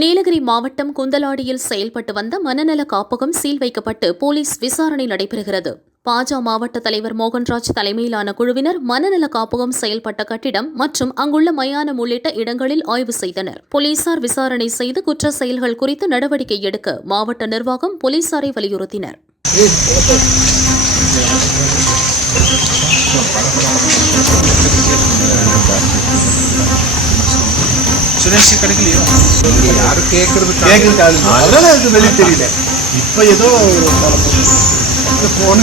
நீலகிரி மாவட்டம் குந்தலாடியில் செயல்பட்டு வந்த மனநல காப்பகம் சீல் வைக்கப்பட்டு போலீஸ் விசாரணை நடைபெறுகிறது. பாஜ மாவட்ட தலைவர் மோகன்ராஜ் தலைமையிலான குழுவினர் மனநல காப்பகம் செயல்பட்ட கட்டிடம் மற்றும் அங்குள்ள மயானம் உள்ளிட்ட இடங்களில் ஆய்வு செய்தனர். போலீசார் விசாரணை செய்து குற்ற செயல்கள் குறித்து நடவடிக்கை எடுக்க மாவட்ட நிர்வாகம் போலீசாரை வலியுறுத்தினர். சுரேஷ் கிடைக்கலையோ? யாரும் கேட்கறது கேட்கறது ஆளு இல்ல. அதனால அது வெளியே தெரியல. இப்போ ஏதோ இந்த ஃபோனு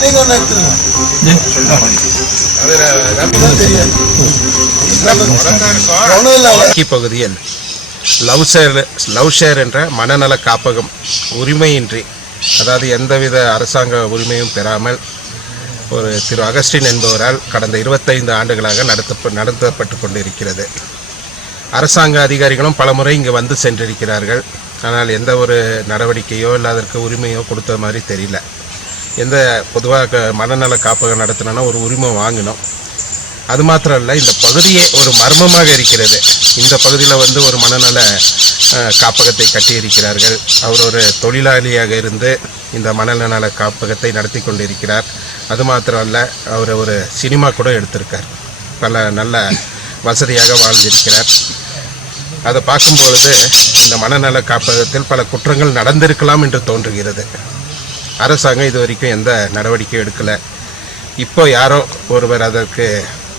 நீங்க ஒன்று எடுத்துருங்க ஒன்றும் இல்லை வடக்கி பகுதியில் லவ் ஷேர் லவ் ஷேர் என்ற மனநல காப்பகம் உரிமையின்றி அதாவது எந்தவித அரசாங்க உரிமையும் பெறாமல் ஒரு திரு அகஸ்டின் என்பவரால் கடந்த இருபத்தைந்து ஆண்டுகளாக நடத்த நடத்தப்பட்டு கொண்டிருக்கிறது. அரசாங்க அதிகாரிகளும் பலமுறை இங்கு வந்து சென்றிருக்கிறார்கள். ஆனால் எந்த ஒரு நடவடிக்கையோ இல்லை அதற்கு உரிமையோ கொடுத்த மாதிரி தெரியல. எந்த பொதுவாக மனநல காப்பகம் நடத்தினோன்னா ஒரு உரிமை வாங்கினோம். அது மாத்திரம் இல்லை இந்த பகுதியே ஒரு மர்மமாக இருக்கிறது. இந்த பகுதியில் வந்து ஒரு மனநல காப்பகத்தை கட்டியிருக்கிறார்கள். அவர் ஒரு தொழிலாளியாக இருந்து இந்த மனநல காப்பகத்தை நடத்தி கொண்டிருக்கிறார். அது மாத்திரம் அல்ல அவர் ஒரு சினிமா கூட எடுத்திருக்கார். பல நல்ல வசதியாக வாழ்ந்திருக்கிறார். அதை பார்க்கும்பொழுது இந்த மனநல காப்பகத்தில் பல குற்றங்கள் நடந்திருக்கலாம் என்று தோன்றுகிறது. அரசாங்கம் இது வரைக்கும் எந்த நடவடிக்கையும் எடுக்கலை. இப்போ யாரோ ஒருவர் அதற்கு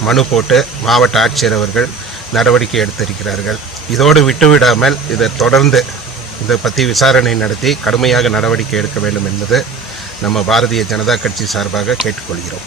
மனு போட்டு மாவட்ட ஆட்சியர் அவர்கள் நடவடிக்கை எடுத்திருக்கிறார்கள். இதோடு விட்டுவிடாமல் இதை தொடர்ந்து இதை பற்றி விசாரணை நடத்தி கடுமையாக நடவடிக்கை எடுக்க வேண்டும் என்பது நம்ம பாரதிய ஜனதா கட்சி சார்பாக கேட்டுக்கொள்கிறோம்.